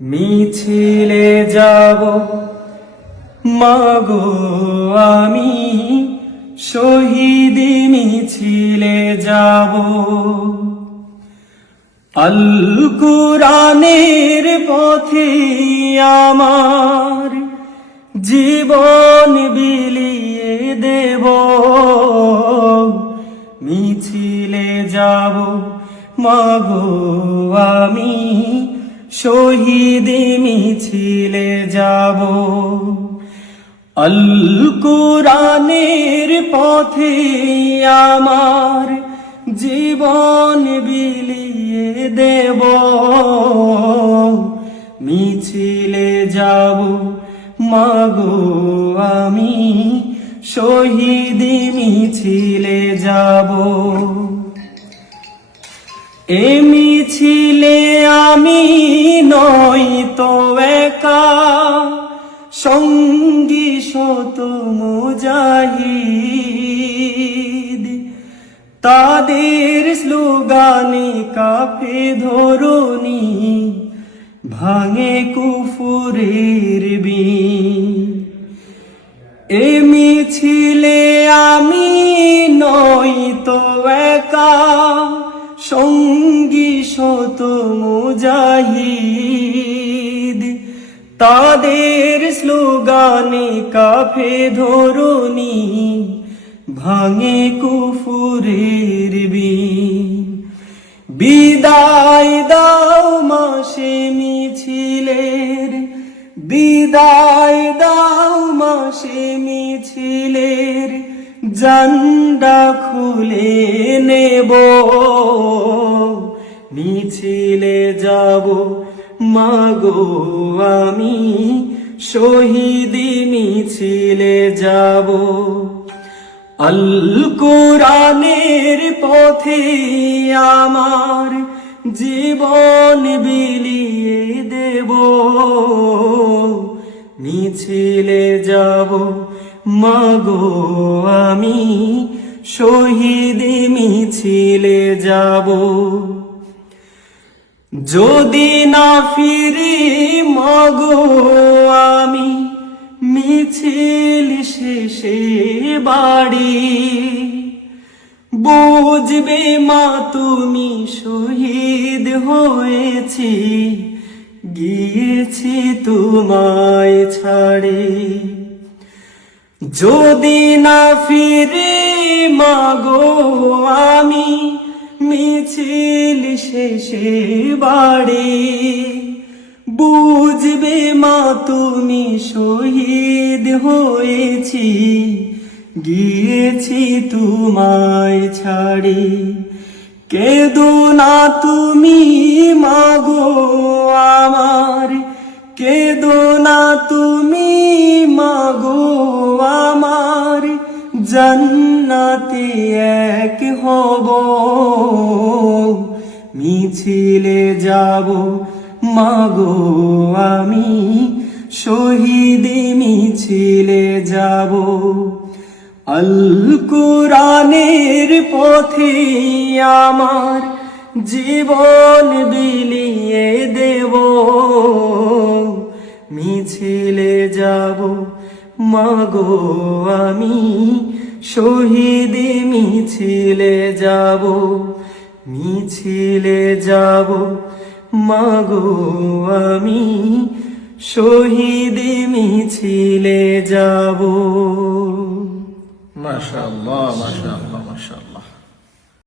মিছিলে যাব। মাগো, আমি শহীদ মিছিলে যাব। আল কুরানের পথে আমার জীবন বিলিয়ে দেব। মিছিলে যাব। মাগো শহীদ মিছিলে যাব। আল কুরানের পথে আমার জীবন বিলিয়ে দেব। মিছিলে যাব, মাগো আমি শহীদ মিছিলে যাব। এ মিছিলে আমি নই তো একা। সঙ্গী শত মুজাহিদ। তাদের স্লোগানে কাপে ধরুনি ভাঙে কুফুরের বি এ মিছিলে আমি নই তো একা, সঙ্গী মুজাহিদ তাদের স্লোগানে কাফে ধরুনি ভাঙে কুফুরের বিদায় দাও মাসে মিছিলের, বিদায় দাও মাসে মিছিলের। জান্ডা খুলে নেব। মিছিলে যাব। মাগো আমি শহীদি মিছিলে যাব। আল কোরআনের পথে আমার জীবন বিলিয়ে দেব। মিছিলে যাব। মাগো আমি শহীদ মিছিলে যাব। যদি না ফিরি মগো আমি, মিছিল শেষে বাড়ি। বুঝবে মা তুমি শহীদ হয়েছি, গিয়েছি তোমায় ছাড়ে। যদি না ফিরে মাগো আমি মিছিল শেষে বাড়ি। বুঝবে মা তুমি শহীদ হয়েছি। গিয়েছি তোমায় ছাড়ি। কেদো না তুমি মাগো আমার। কেদো না তুমি মাগো আমার। জান্নাতে এক হব। মিছিলে যাব, মাগো আমি। শহীদ মিছিলে যাব। আল কোরআনের পথে আমার জীবন বিলিয়ে দেব। মিছিলে যাব, মাগো আমি। শহীদ মিছিলে যাব মিছিলে যাব। মাগো আমি শহীদ মিছিলে যাব। মাশাআল্লাহ মাশাআল্লাহ মাশাআল্লাহ।